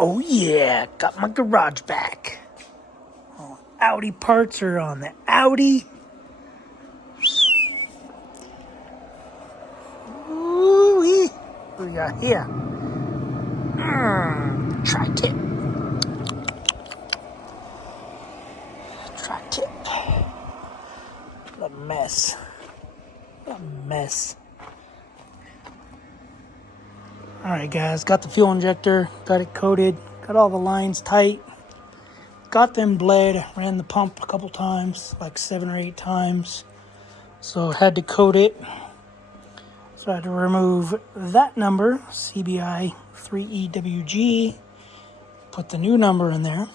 Oh yeah, got my garage back. Audi parts are on the Audi. Ooh-wee. What we got here? Tri-tip. Tri-tip. What a mess. What a mess. Alright guys, got the fuel injector, got it coated, got all the lines tight, got them bled, ran the pump a couple times, like 7 or 8 times, so had to coat it. So I had to remove that number, CBI 3EWG, put the new number in there.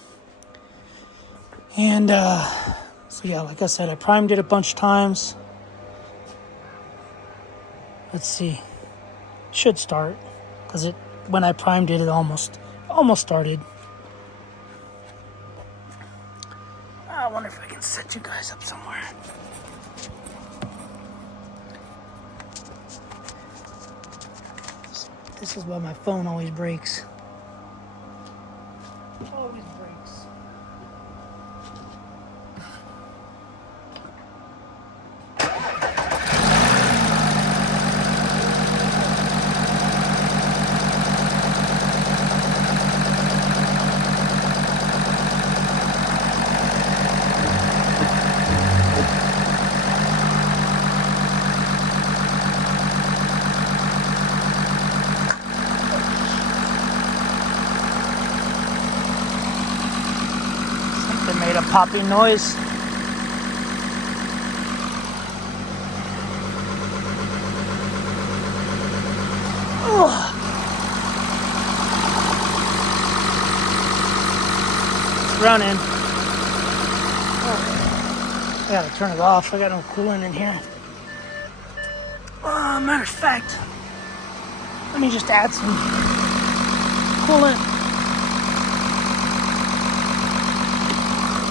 And so yeah, like I said, I primed it a bunch of times. Let's see, should start. Because when I primed it, it almost started. I wonder if I can set you guys up somewhere. This is why my phone always breaks. Always breaks. It made a popping noise. Ugh. It's running. Oh. I gotta turn it off. I got no coolant in here. Matter of fact, let me just add some coolant.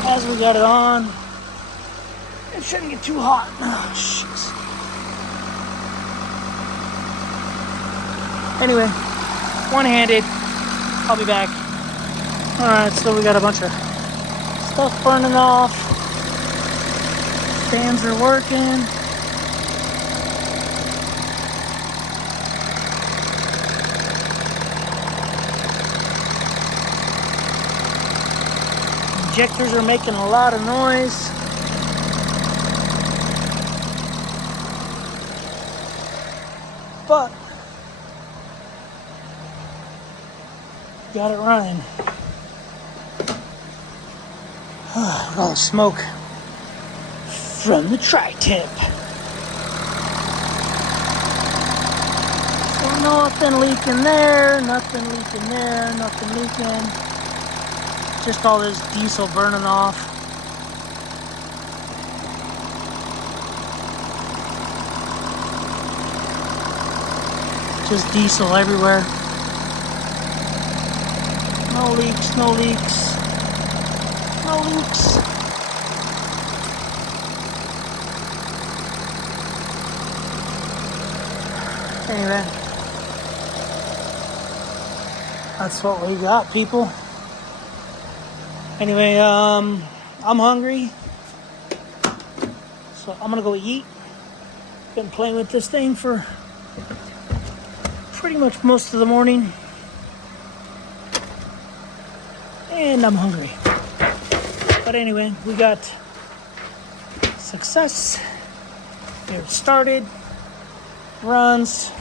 As we got it on, it shouldn't get too hot. Oh, shit. Anyway, one-handed. I'll be back. Alright, so we got a bunch of stuff burning off. Fans are working. Injectors are making a lot of noise. But got it running. With all the smoke from the tri-tip. So nothing leaking there, nothing leaking there, nothing leaking. Just all this diesel burning off. Just diesel everywhere. No leaks, no leaks. No leaks. Anyway. That's what we got, people. Anyway, I'm hungry, so I'm gonna go eat. Been playing with this thing for pretty much most of the morning, and I'm hungry. But anyway, we got success. It started, runs.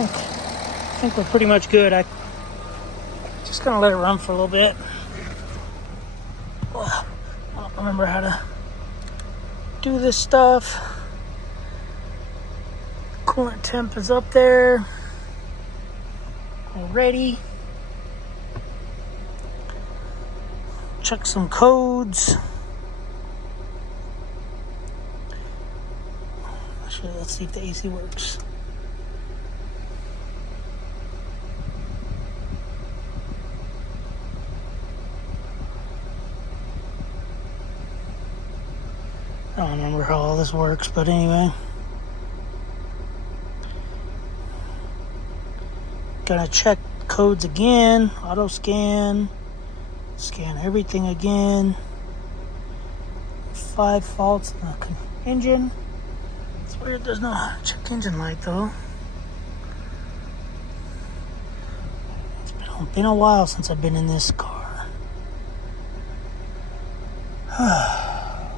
I think we're pretty much good. I just gonna let it run for a little bit. I don't remember how to do this stuff. Coolant temp is up there already. Check some codes. Actually, let's see if the AC works. I don't remember how all this works, but anyway. Gonna check codes again, auto scan, scan everything again. 5 faults in the engine. It's weird there's no check engine light though. It's been a while since I've been in this car. I'll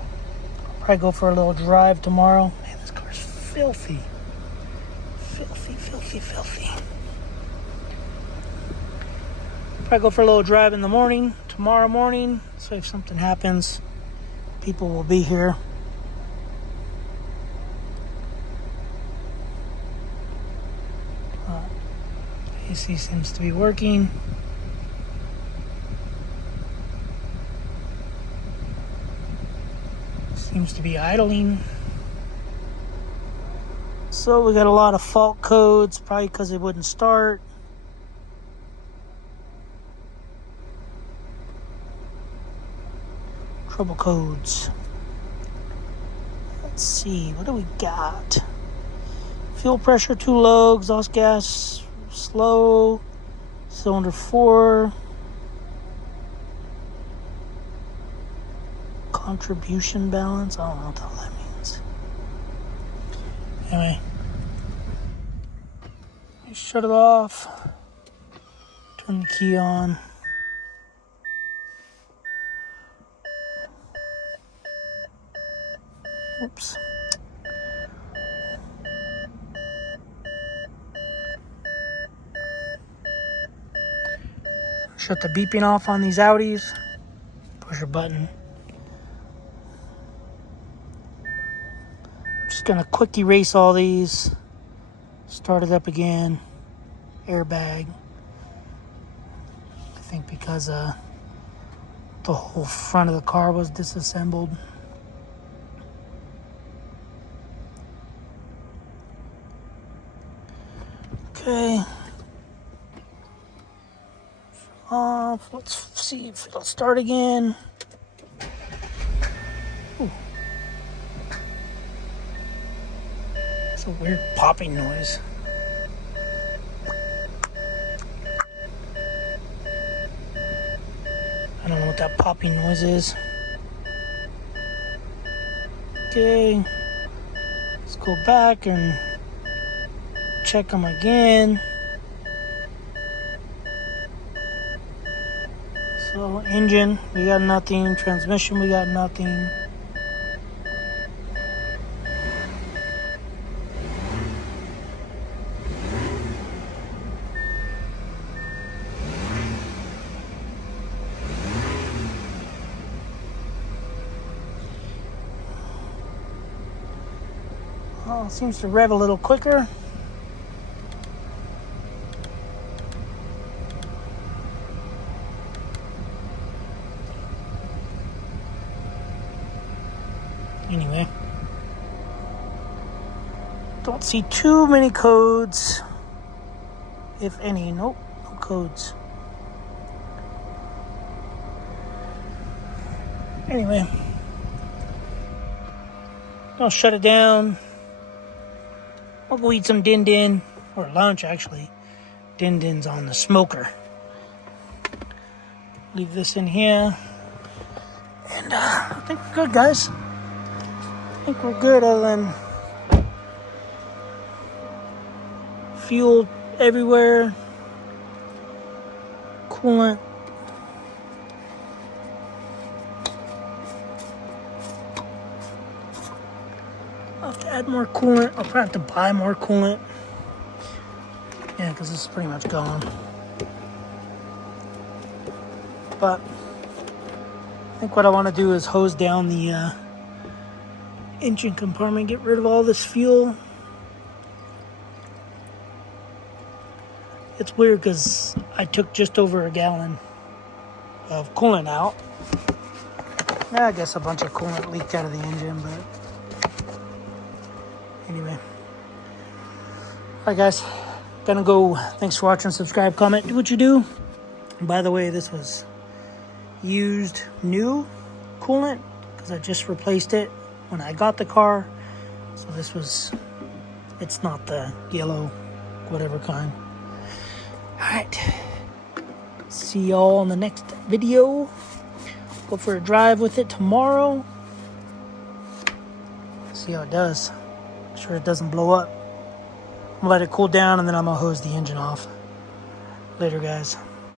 probably go for a little drive tomorrow. Man, this car's filthy. Filthy. Probably go for a little drive in the morning, tomorrow morning, so if something happens, people will be here. AC seems to be working. Seems to be idling. So we got a lot of fault codes, probably because it wouldn't start. Trouble codes. Let's see, what do we got? Fuel pressure too low, exhaust gas slow, cylinder 4, contribution balance. I don't know what the hell that means. Anyway, shut it off, turn the key on. Oops. Shut the beeping off on these Audis. Push a button. Just gonna quick erase all these. Start it up again. Airbag. I think because the whole front of the car was disassembled. Okay. Off. Let's see if it'll start again. Ooh. It's a weird popping noise. I don't know what that popping noise is. Okay. Let's go back and check them again. So engine, we got nothing. Transmission, we got nothing. Oh, it seems to rev a little quicker. Anyway, don't see too many codes, if any. Nope, no codes. Anyway, I'll shut it down. I'll go eat some din-din, or lunch actually. Din-din's on the smoker. Leave this in here, and I think we're good, guys. I think we're good, other than fuel everywhere, coolant. I'll have to add more coolant. I'll probably have to buy more coolant. Yeah, because this is pretty much gone. But I think what I want to do is hose down the engine compartment, get rid of all this fuel. It's weird because I took just over a gallon of coolant out. I guess a bunch of coolant leaked out of the engine, but anyway. Alright guys, gonna go. Thanks for watching. Subscribe, comment, do what you do. And by the way, this was used new coolant because I just replaced it when I got the car. So this was, it's not the yellow whatever kind. Alright. See y'all on the next video. Go for a drive with it tomorrow. See how it does. Make sure it doesn't blow up. I'm gonna let it cool down and then I'm gonna hose the engine off. Later, guys.